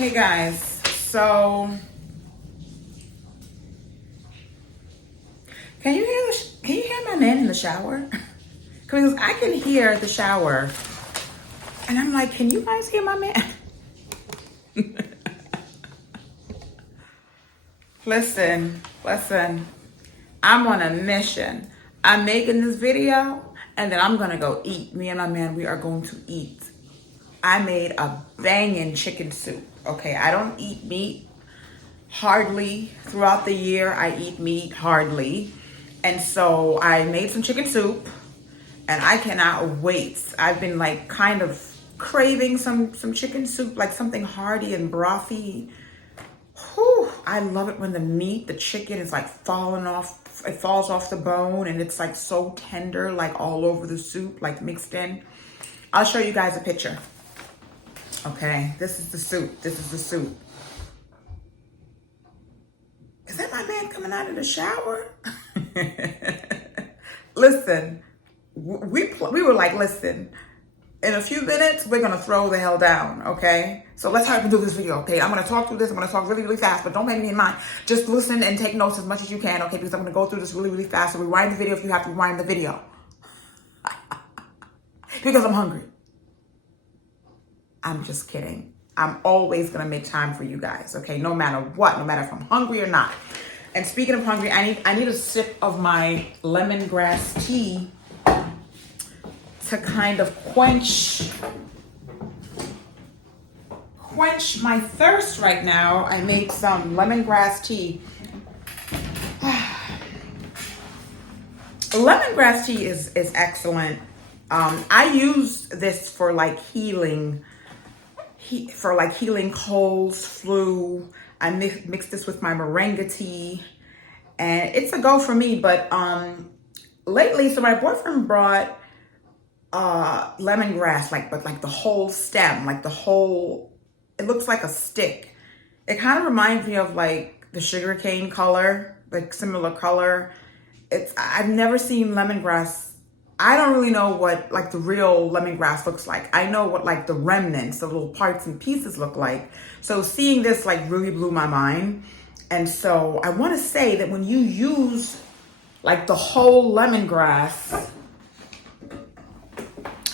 Hey guys, so can you hear my man in the shower? Because I can hear the shower, and I'm like, can you guys hear my man? Listen, I'm on a mission. I'm making this video, and then I'm gonna go eat. Me and my man, we are going to eat. I made a banging chicken soup. Okay, I don't eat meat hardly throughout the year. I eat meat hardly. And so I made some chicken soup and I cannot wait. I've been like kind of craving some chicken soup, like something hearty and brothy. Whew, I love it when the chicken is like falling off, it falls off the bone and it's like so tender, like all over the soup, like mixed in. I'll show you guys a picture. Okay, this is the soup. Is that my man coming out of the shower? Listen, we were like, listen, in a few minutes, we're going to throw the hell down, okay? So let's hurry up and do this video, okay? I'm going to talk through this. I'm going to talk really, really fast, but don't pay me in mind. Just listen and take notes as much as you can, okay? Because I'm going to go through this really, really fast. So rewind the video if you have to rewind the video. Because I'm hungry. I'm just kidding. I'm always going to make time for you guys, okay? No matter what, no matter if I'm hungry or not. And speaking of hungry, I need a sip of my lemongrass tea to kind of quench my thirst right now. I made some lemongrass tea. Lemongrass tea is excellent. I use this for like healing colds, flu. I mix this with my moringa tea and it's a go for me. But lately, so my boyfriend brought lemongrass, but the whole stem, it looks like a stick. It kind of reminds me of like the sugarcane color, like similar color. I've never seen lemongrass. I don't really know what like the real lemongrass looks like. I know what like the remnants, the little parts and pieces look like. So seeing this like really blew my mind. And so I want to say that when you use like the whole lemongrass,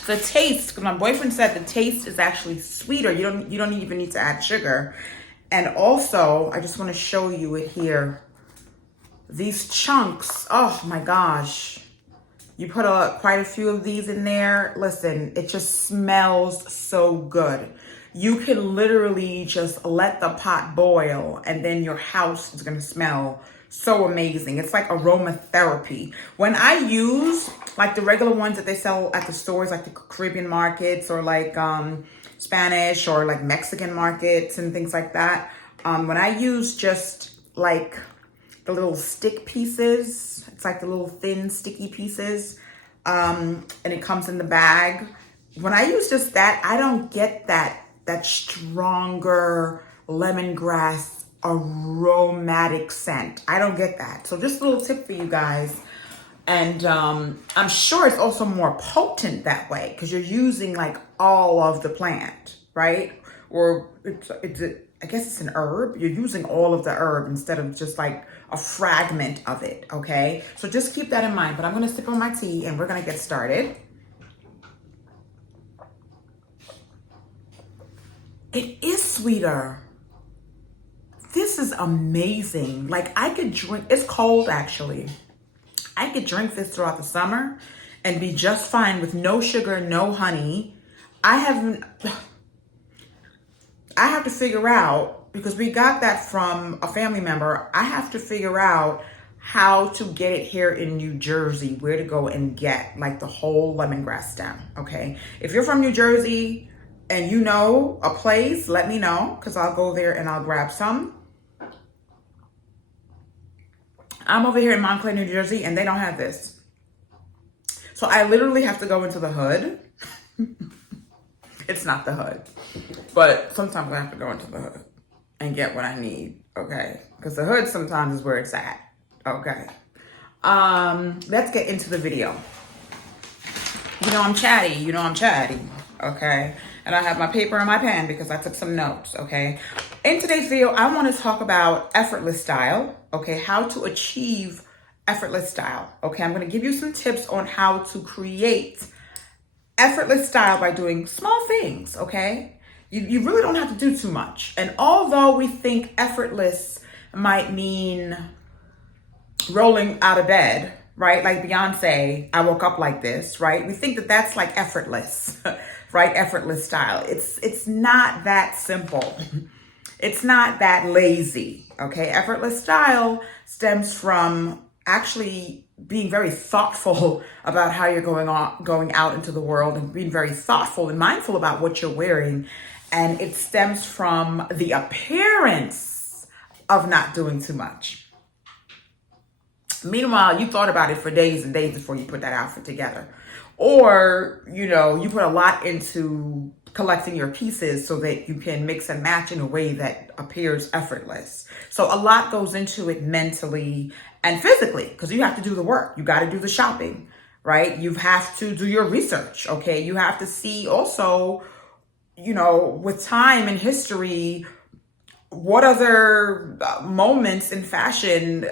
the taste, because my boyfriend said the taste is actually sweeter. You don't even need to add sugar. And also, I just want to show you it here. These chunks, oh my gosh. You put quite a few of these in there. Listen, it just smells so good. You can literally just let the pot boil and then your house is gonna smell so amazing. It's like aromatherapy. When I use like the regular ones that they sell at the stores, like the Caribbean markets or like Spanish or like Mexican markets and things like that, when I use just like the little stick pieces, it's like the little thin sticky pieces, and it comes in the bag. When I use just that, I don't get that stronger lemongrass aromatic scent. I don't get that. So just a little tip for you guys. And I'm sure it's also more potent that way because you're using like all of the plant, right? Or I guess it's an herb. You're using all of the herb instead of just like a fragment of it, okay? So just keep that in mind. But I'm gonna sip on my tea and we're gonna get started. It is sweeter. This is amazing. Like I could drink, it's cold actually. I could drink this throughout the summer and be just fine with no sugar, no honey. I have to figure out, because we got that from a family member, I have to figure out how to get it here in New Jersey, where to go and get like the whole lemongrass stem, okay? If you're from New Jersey and you know a place, let me know, because I'll go there and I'll grab some. I'm over here in Montclair, New Jersey, and they don't have this. So I literally have to go into the hood. It's not the hood, but sometimes I have to go into the hood and get what I need, okay? Because the hood sometimes is where it's at, okay? Let's get into the video. You know I'm chatty, okay? And I have my paper and my pen because I took some notes, okay? In today's video, I want to talk about effortless style, okay? How to achieve effortless style, okay? I'm going to give you some tips on how to create effortless style by doing small things, okay? You really don't have to do too much. And although we think effortless might mean rolling out of bed, right? Like Beyonce, I woke up like this, right? We think that that's like effortless, right? Effortless style. It's not that simple. It's not that lazy, okay? Effortless style stems from actually being very thoughtful about how you're going out into the world and being very thoughtful and mindful about what you're wearing. And it stems from the appearance of not doing too much. Meanwhile, you thought about it for days and days before you put that outfit together. Or, you put a lot into collecting your pieces so that you can mix and match in a way that appears effortless. So a lot goes into it mentally and physically because you have to do the work. You got to do the shopping, right? You have to do your research, okay? You have to see also, with time and history, what other moments in fashion,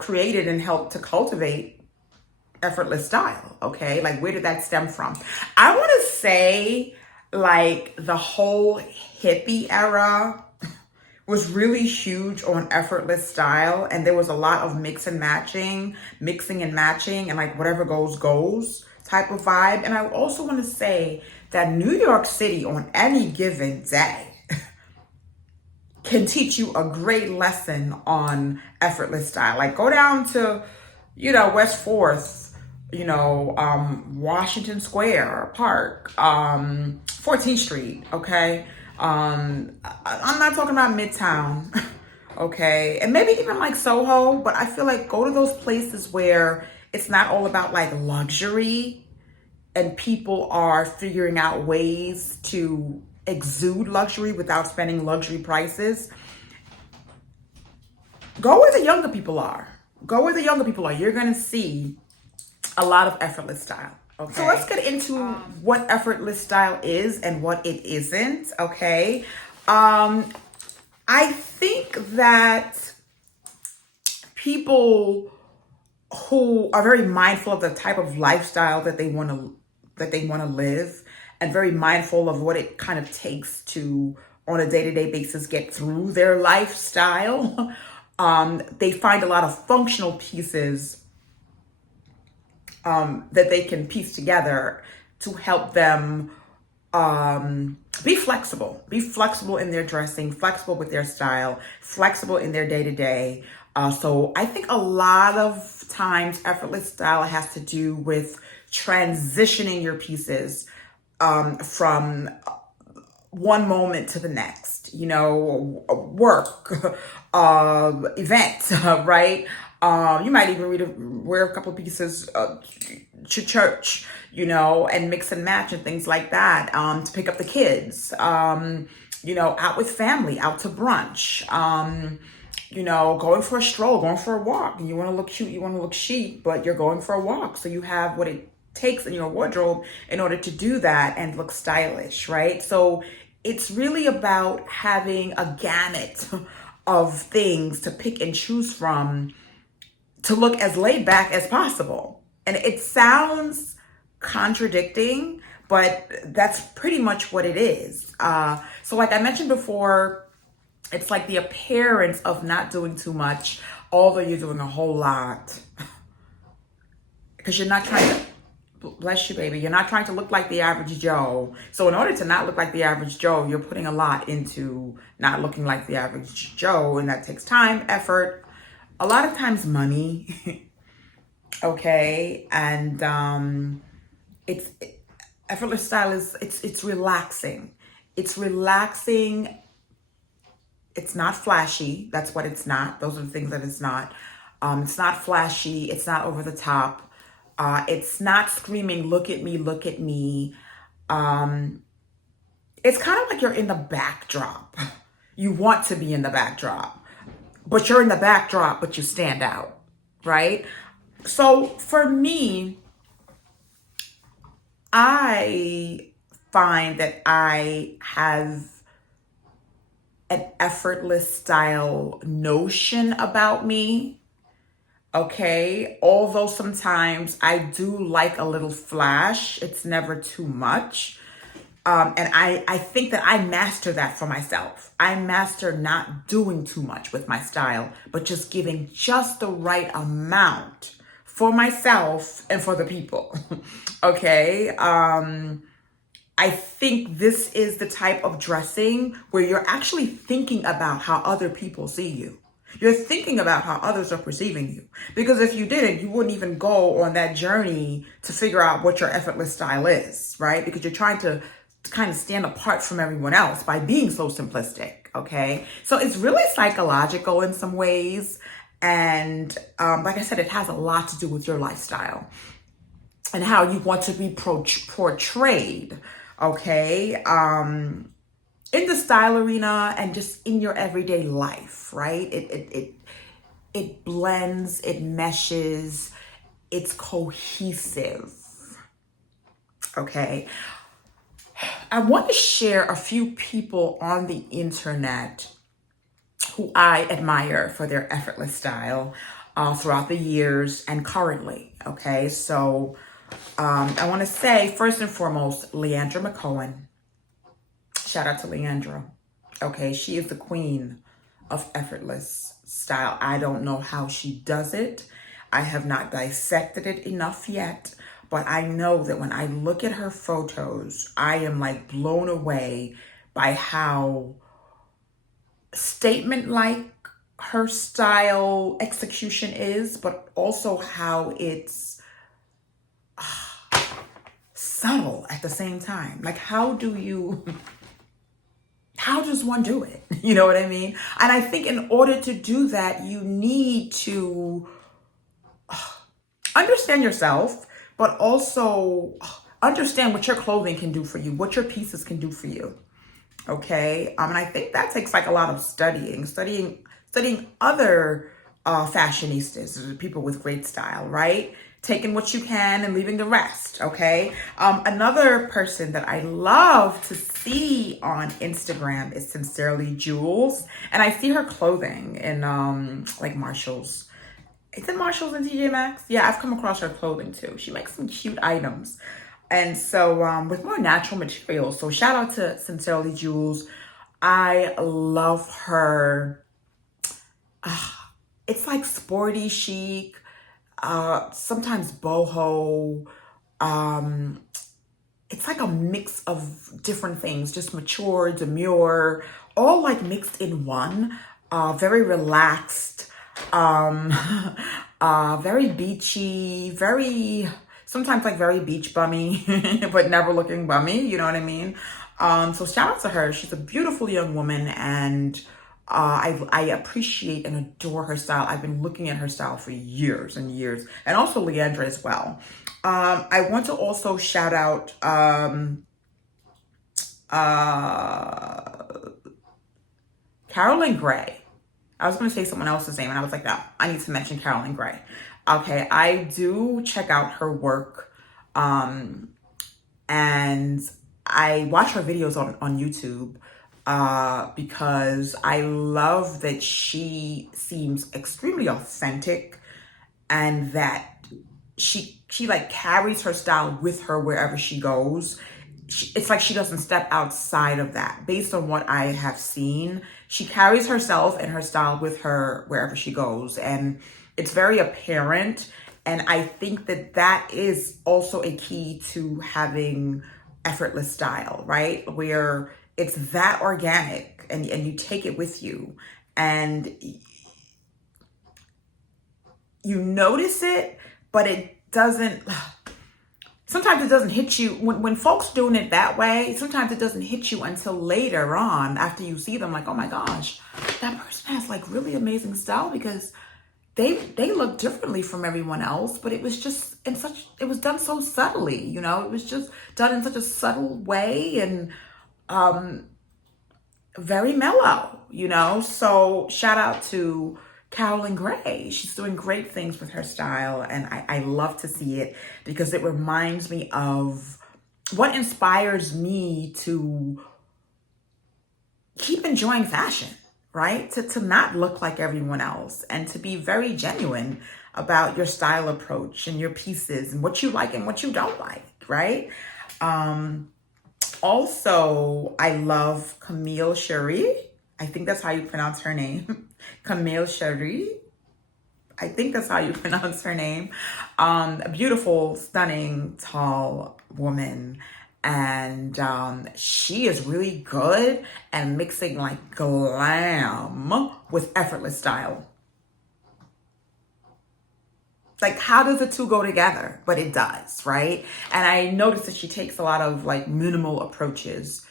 created and helped to cultivate effortless style, okay? Like, where did that stem from? I want to say, like, the whole hippie era was really huge on effortless style, and there was a lot of mixing and matching, and like whatever goes type of vibe. And I also want to say that New York City on any given day can teach you a great lesson on effortless style. Like, go down to, West 4th, Washington Square Park, 14th Street, okay? I'm not talking about Midtown, okay? And maybe even like Soho, but I feel like go to those places where it's not all about like luxury and people are figuring out ways to exude luxury without spending luxury prices. Go where the younger people are. You're going to see a lot of effortless style. Okay. So let's get into what effortless style is and what it isn't. Okay. I think that people who are very mindful of the type of lifestyle that they want to live, and very mindful of what it kind of takes to, on a day-to-day basis, get through their lifestyle. They find a lot of functional pieces that they can piece together to help them be flexible in their dressing, flexible with their style, flexible in their day-to-day. So I think a lot of times effortless style has to do with transitioning your pieces from one moment to the next, work, event, right? You might even wear a couple of pieces to church, and mix and match and things like that, to pick up the kids, out with family, out to brunch, going for a stroll, going for a walk. You want to look cute, you want to look chic, but you're going for a walk. So you have what it takes in your wardrobe in order to do that and look stylish, right? So it's really about having a gamut of things to pick and choose from to look as laid back as possible. And it sounds contradicting, but that's pretty much what it is. So like I mentioned before, it's like the appearance of not doing too much, although you're doing a whole lot. Because you're not trying to, bless you, baby, you're not trying to look like the average Joe. So in order to not look like the average Joe, you're putting a lot into not looking like the average Joe. And that takes time, effort, a lot of times money. Okay. And effortless style is, it's relaxing. It's relaxing. It's not flashy. That's what it's not. Those are the things that it's not. It's not flashy. It's not over the top. It's not screaming, look at me, look at me. It's kind of like you're in the backdrop. You want to be in the backdrop, but you're in the backdrop, but you stand out, right? So for me, I find that I have an effortless style notion about me. Okay. Although sometimes I do like a little flash, it's never too much. And I think that I master that for myself. I master not doing too much with my style, but just giving just the right amount for myself and for the people. Okay. I think this is the type of dressing where you're actually thinking about how other people see you. You're thinking about how others are perceiving you. Because if you didn't, you wouldn't even go on that journey to figure out what your effortless style is, right? Because you're trying to kind of stand apart from everyone else by being so simplistic, okay? So it's really psychological in some ways. And like I said, it has a lot to do with your lifestyle and how you want to be portrayed, okay? In the style arena and just in your everyday life, right? It blends, it meshes, it's cohesive, okay? I want to share a few people on the internet who I admire for their effortless style throughout the years and currently, okay? So I want to say, first and foremost, Leandra McCohen. Shout out to Leandra. Okay, she is the queen of effortless style. I don't know how she does it. I have not dissected it enough yet, but I know that when I look at her photos, I am like blown away by how statement-like her style execution is, but also how it's subtle at the same time. Like, how does one do it? You know what I mean? And I think in order to do that, you need to understand yourself, but also understand what your clothing can do for you, what your pieces can do for you. Okay. And I think that takes like a lot of studying other fashionistas, people with great style, right? Taking what you can and leaving the rest. Okay. Another person that I love to see on Instagram is Sincerely Jules. And I see her clothing in like Marshall's. It's in Marshalls and TJ Maxx. Yeah, I've come across her clothing too. She makes some cute items. And so with more natural materials. So shout out to Sincerely Jules. I love her. It's like sporty chic, sometimes boho. It's like a mix of different things, just mature, demure, all like mixed in one. Very relaxed, very beachy, very sometimes like very beach bummy, but never looking bummy. You know what I mean? So shout out to her. She's a beautiful young woman, and I appreciate and adore her style. I've been looking at her style for years and years, and also Leandra as well. I want to also shout out Carolyn Gray. I was going to say someone else's name, and I was like, no, I need to mention Carolyn Gray. Okay, I do check out her work, and I watch her videos on YouTube because I love that she seems extremely authentic, and that she like carries her style with her wherever she goes. It's like she doesn't step outside of that. Based on what I have seen, she carries herself and her style with her wherever she goes, and it's very apparent. And I think that that is also a key to having effortless style, right? Where it's that organic, and you take it with you, and you notice it, but it doesn't, sometimes it doesn't hit you when folks doing it that way. Sometimes it doesn't hit you until later on, after you see them, like, oh my gosh, that person has like really amazing style, because they look differently from everyone else, but it was just it was done so subtly, you know, it was just done in such a subtle way, and very mellow, you know. So shout out to Carolyn Gray. She's doing great things with her style, and I love to see it, because it reminds me of what inspires me to keep enjoying fashion, right? To not look like everyone else and to be very genuine about your style approach and your pieces and what you like and what you don't like, right? Also, I love Camille Cherie. I think that's how you pronounce her name. Camille Cherie. I think that's how you pronounce her name. A beautiful, stunning, tall woman. And she is really good at mixing like glam with effortless style. Like, how does the two go together? But it does, right? And I noticed that she takes a lot of like minimal approaches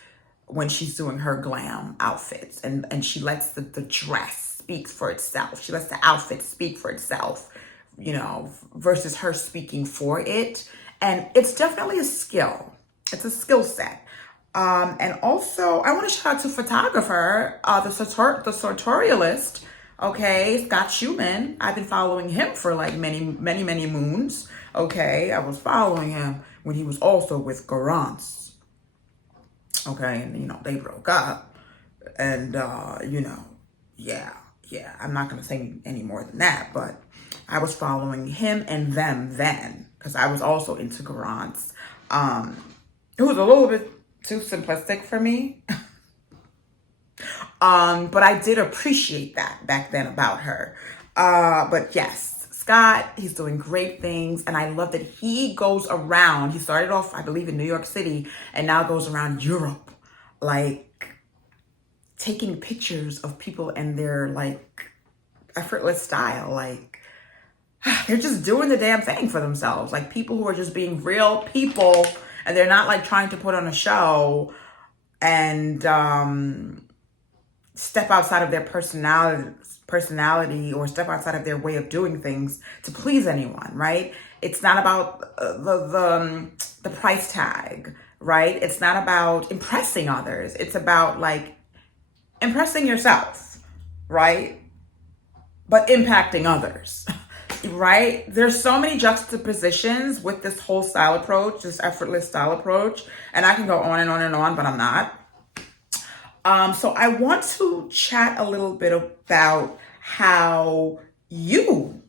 when she's doing her glam outfits, and she lets the dress speak for itself. She lets the outfit speak for itself, you know, versus her speaking for it. And it's definitely a skill. It's a skill set. And also, I want to shout out to photographer, the sartorialist. Okay, Scott Schumann. I've been following him for like many moons. Okay, I was following him when he was also with Garance. Okay, and you know, they broke up. And you know, yeah. I'm not gonna say any more than that, but I was following him and them then, because I was also into Garance. It was a little bit too simplistic for me. But I did appreciate that back then about her. But yes, Scott, he's doing great things. And I love that he goes around. He started off, I believe, in New York City and now goes around Europe, like taking pictures of people and their like effortless style. Like they're just doing the damn thing for themselves. Like people who are just being real people and they're not like trying to put on a show and, step outside of their personality or step outside of their way of doing things to please anyone, right? It's not about the price tag, right? It's not about impressing others. It's about like impressing yourself, right? But impacting others, right? There's so many juxtapositions with this whole style approach, this effortless style approach, and I can go on and on and on, but I'm not. So I want to chat a little bit about how you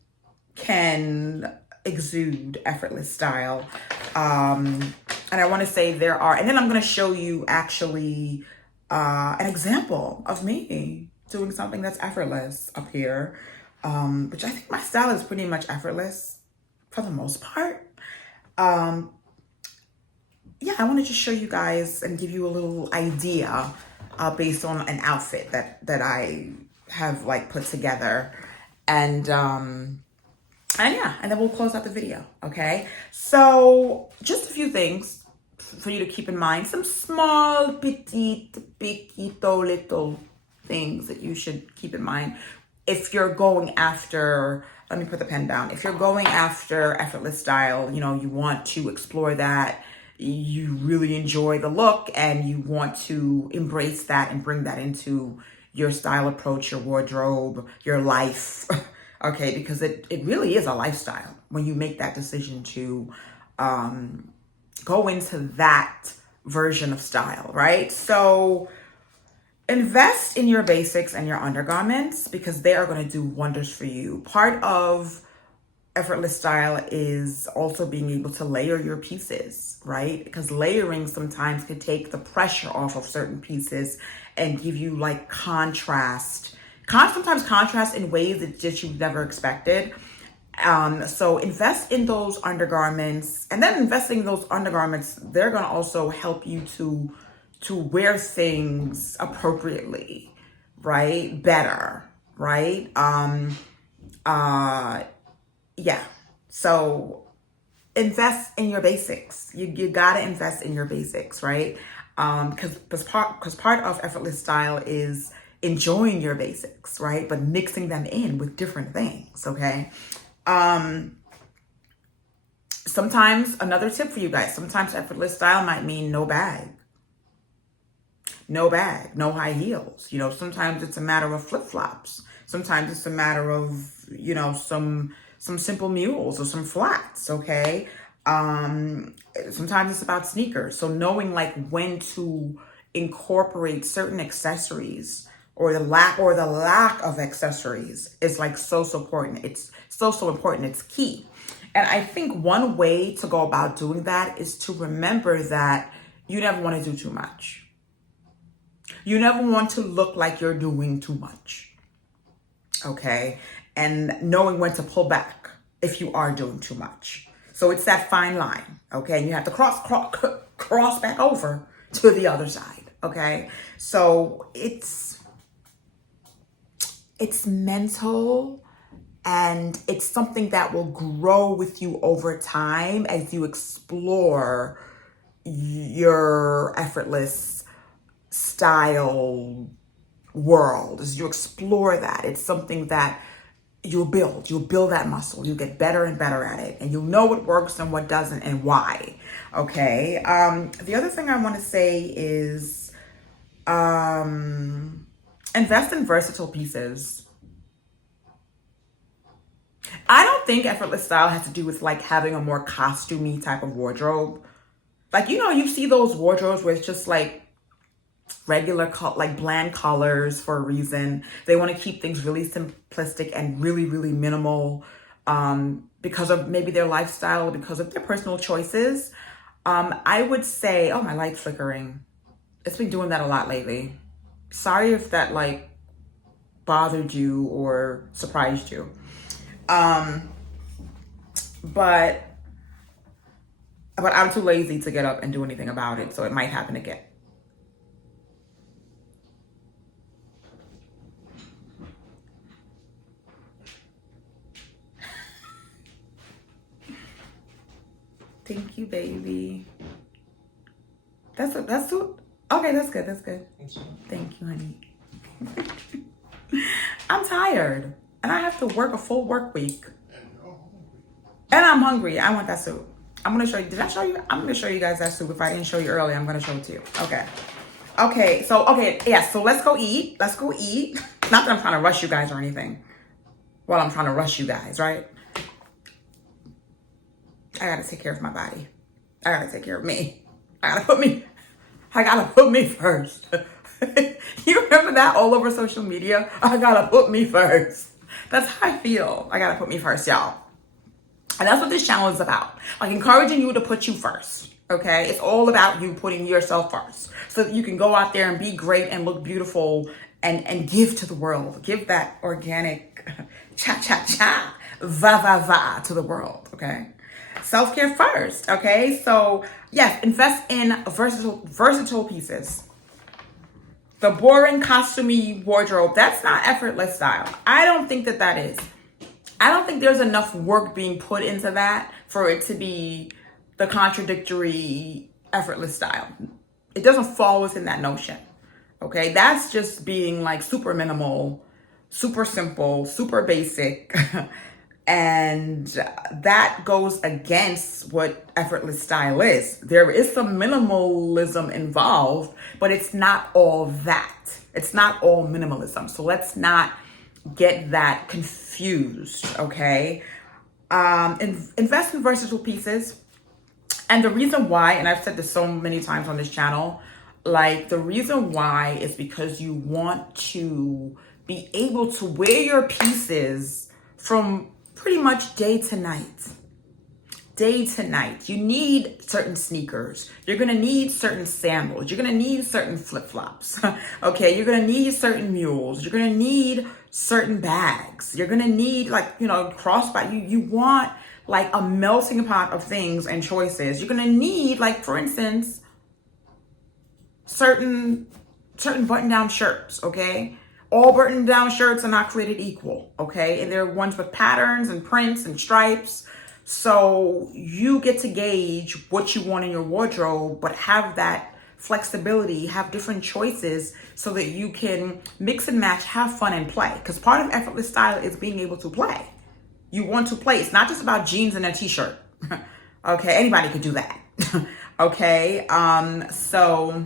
can exude effortless style. And I want to say there are, and then I'm going to show you actually an example of me doing something that's effortless up here, which I think my style is pretty much effortless for the most part. Yeah, I want to just show you guys and give you a little idea based on an outfit that I have like put together, and yeah, and then we'll close out the video. Okay, so just a few things for you to keep in mind, some small petite piquito little things that you should keep in mind if you're going after, let me put the pen down, if you're going after effortless style, you know, you want to explore that, you really enjoy the look and you want to embrace that and bring that into your style approach, your wardrobe, your life. Okay, because it really is a lifestyle when you make that decision to go into that version of style, right? So invest in your basics and your undergarments because they are going to do wonders for you. Part of effortless style is also being able to layer your pieces, right? Because layering sometimes can take the pressure off of certain pieces and give you like contrast. Sometimes contrast in ways that just you've never expected. So invest in those undergarments, and then investing in those undergarments, they're going to also help you to wear things appropriately, right? Better, right? Yeah. So invest in your basics. You gotta invest in your basics, right? Because part of effortless style is enjoying your basics, right? But mixing them in with different things, okay? Sometimes, another tip for you guys, sometimes effortless style might mean no bag, no high heels. You know, sometimes it's a matter of flip-flops. Sometimes it's a matter of, you know, some simple mules or some flats, okay? Sometimes it's about sneakers. So knowing like when to incorporate certain accessories or the lack of accessories is like so important. It's so important. It's key. And I think one way to go about doing that is to remember that you never want to do too much. You never want to look like you're doing too much. Okay? And knowing when to pull back if you are doing too much. So it's that fine line, okay? And you have to cross back over to the other side, okay? So it's mental, and it's something that will grow with you over time as you explore your effortless style world. As you explore that, it's something that you'll build that muscle. You get better and better at it, and you'll know what works and what doesn't and why. Okay. The other thing I want to say is invest in versatile pieces. I don't think effortless style has to do with like having a more costumey type of wardrobe. Like, you see those wardrobes where it's just like regular, like bland colors for a reason. They want to keep things really simplistic and really, really minimal because of maybe their lifestyle or because of their personal choices. I would say, oh, my light's flickering. It's been doing that a lot lately. Sorry if that like bothered you or surprised you. But I'm too lazy to get up and do anything about it, so it might happen again. Thank you, baby. Okay, that's good. That's good. Thank you, honey. I'm tired and I have to work a full work week. And I'm hungry. I want that soup. I'm going to show you. Did I show you? I'm going to show you guys that soup. If I didn't show you earlier, I'm going to show it to you. Okay. So let's go eat. Not that I'm trying to rush you guys or anything. Well, I'm trying to rush you guys, right? I got to take care of my body. I got to take care of me. I got to put me first. You remember that all over social media? I got to put me first. That's how I feel. I got to put me first, y'all. And that's what this channel is about. Like encouraging you to put you first, okay? It's all about you putting yourself first so that you can go out there and be great and look beautiful and give to the world. Give that organic cha-cha-cha, va-va-va to the world, okay? Self-care first, okay? So, yes, invest in versatile pieces. The boring costumey wardrobe, that's not effortless style. I don't think that is. I don't think there's enough work being put into that for it to be the contradictory effortless style. It doesn't fall within that notion. Okay, that's just being like super minimal, super simple, super basic. And that goes against what effortless style is. There is some minimalism involved, but it's not all that. It's not all minimalism. So let's not get that confused, okay? Invest in versatile pieces. And the reason why, and I've said this so many times on this channel, like the reason why is because you want to be able to wear your pieces from pretty much day to night. You need certain sneakers. You're going to need certain sandals. You're going to need certain flip-flops. Okay, you're going to need certain mules. You're going to need certain bags. You're going to need crossbody. You want like a melting pot of things and choices. You're going to need, like, for instance, certain button-down shirts, okay? All button-down shirts are not created equal, okay? And there are ones with patterns and prints and stripes. So you get to gauge what you want in your wardrobe, but have that flexibility, have different choices so that you can mix and match, have fun and play. Because part of effortless style is being able to play. You want to play. It's not just about jeans and a t-shirt. Okay, anybody could do that. Okay, so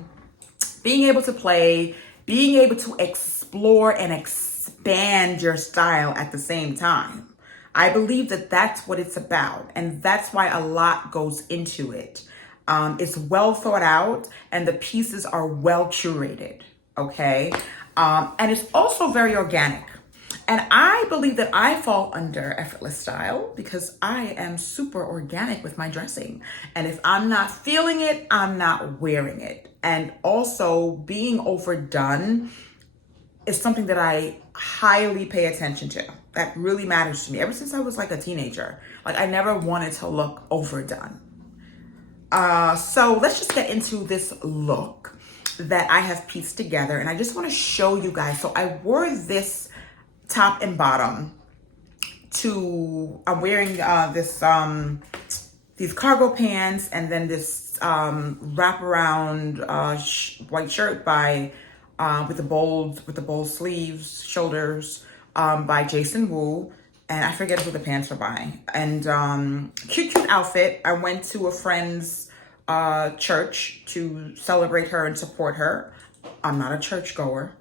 being able to play, being able to explore and expand your style at the same time. I believe that that's what it's about. And that's why a lot goes into it. It's well thought out and the pieces are well curated. Okay. And it's also very organic. And I believe that I fall under effortless style because I am super organic with my dressing. And if I'm not feeling it, I'm not wearing it. And also being overdone is something that I highly pay attention to. That really matters to me. Ever since I was like a teenager, like I never wanted to look overdone. So let's just get into this look that I have pieced together. And I just want to show you guys. So I wore this top and bottom I'm wearing these cargo pants and then this wraparound white shirt with the bold sleeves, shoulders, by Jason Wu. And I forget who the pants are by. And cute outfit. I went to a friend's church to celebrate her and support her. I'm not a churchgoer,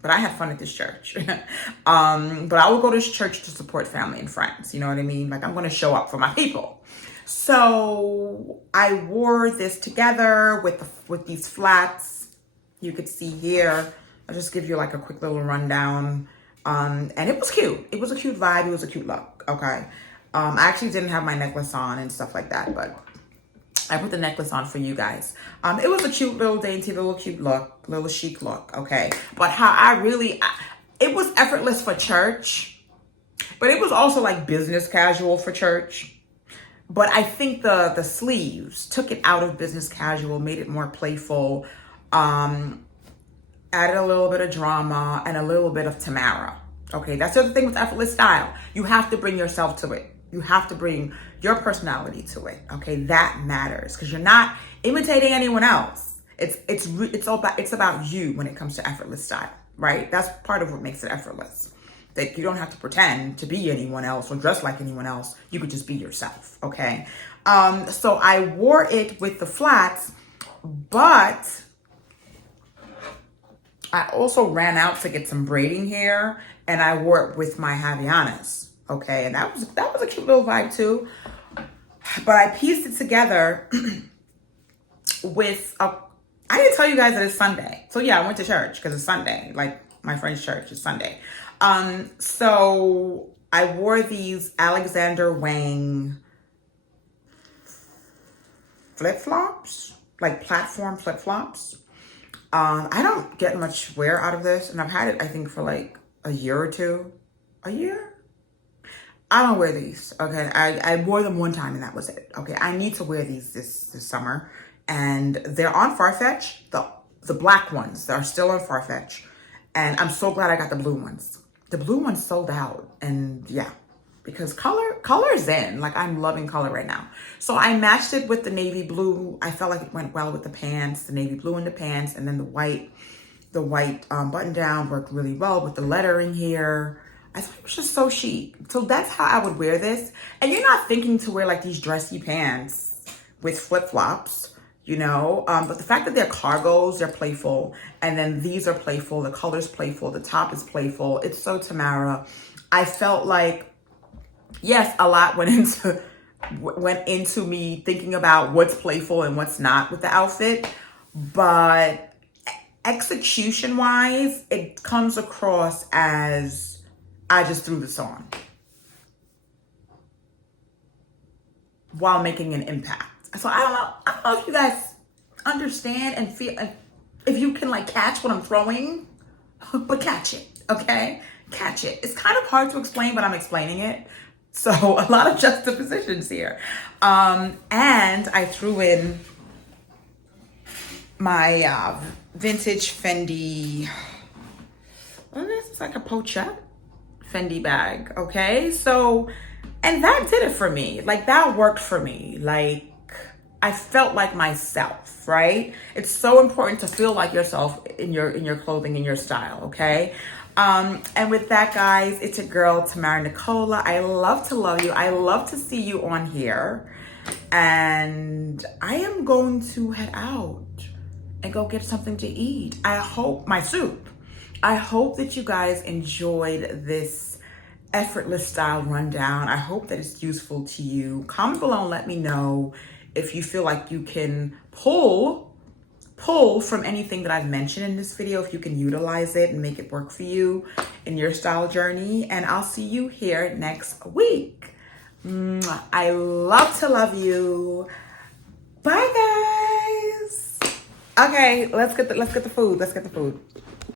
but I had fun at this church. But I will go to church to support family and friends. You know what I mean? Like I'm going to show up for my people. So I wore this together with these flats. You could see here. I'll just give you like a quick little rundown. And it was cute. It was a cute vibe. It was a cute look. Okay. I actually didn't have my necklace on and stuff like that, but I put the necklace on for you guys. It was a cute little dainty, cute look, little chic look. Okay. But it was effortless for church, but it was also like business casual for church. But I think the sleeves took it out of business casual, made it more playful, added a little bit of drama and a little bit of Tamara. Okay, that's the other thing with effortless style. You have to bring yourself to it. You have to bring your personality to it. Okay, that matters because you're not imitating anyone else. It's about you when it comes to effortless style, right? That's part of what makes it effortless. That you don't have to pretend to be anyone else or dress like anyone else. You could just be yourself. Okay. So I wore it with the flats, but I also ran out to get some braiding hair and I wore it with my Havaianas. Okay. And that was a cute little vibe too. But I pieced it together I didn't tell you guys that it's Sunday. So yeah, I went to church because it's Sunday. Like my friend's church is Sunday. So I wore these Alexander Wang flip-flops, like platform flip-flops. I don't get much wear out of this, and I've had it, I think, for like a year or two. A year? I don't wear these, okay? I wore them one time, and that was it, okay? I need to wear these this summer, and they're on Farfetch. The black ones, they're still on Farfetch, and I'm so glad I got the blue ones. The blue ones sold out, and yeah. Because color is in. Like, I'm loving color right now. So I matched it with the navy blue. I felt like it went well with the pants, the navy blue in the pants, and then the white button down worked really well with the lettering here. I thought it was just so chic. So that's how I would wear this. And you're not thinking to wear like these dressy pants with flip-flops, you know? But the fact that they're cargos, they're playful. And then these are playful. The color's playful. The top is playful. It's so Tamara. I felt like, yes, a lot went into me thinking about what's playful and what's not with the outfit, but execution-wise, it comes across as I just threw this on while making an impact. So I don't know if you guys understand and feel, if you can like catch what I'm throwing, but catch it, okay? Catch it. It's kind of hard to explain, but I'm explaining it. So a lot of juxtapositions here. And I threw in my vintage Fendi, what is this, like a pochette Fendi bag, okay? So, and that did it for me. Like, that worked for me. Like, I felt like myself, right? It's so important to feel like yourself in your clothing, in your style, okay? And with that, guys, it's a girl, Tamara Nicola. I love to love you. I love to see you on here. And I am going to head out and go get something to eat. I hope, my soup. I hope that you guys enjoyed this effortless style rundown. I hope that it's useful to you. Comment below and let me know if you feel like you can pull from anything that I've mentioned in this video, if you can utilize it and make it work for you in your style journey. And I'll see you here next week. Mwah. I love to love you. Bye guys. Okay, let's get the food. Let's get the food.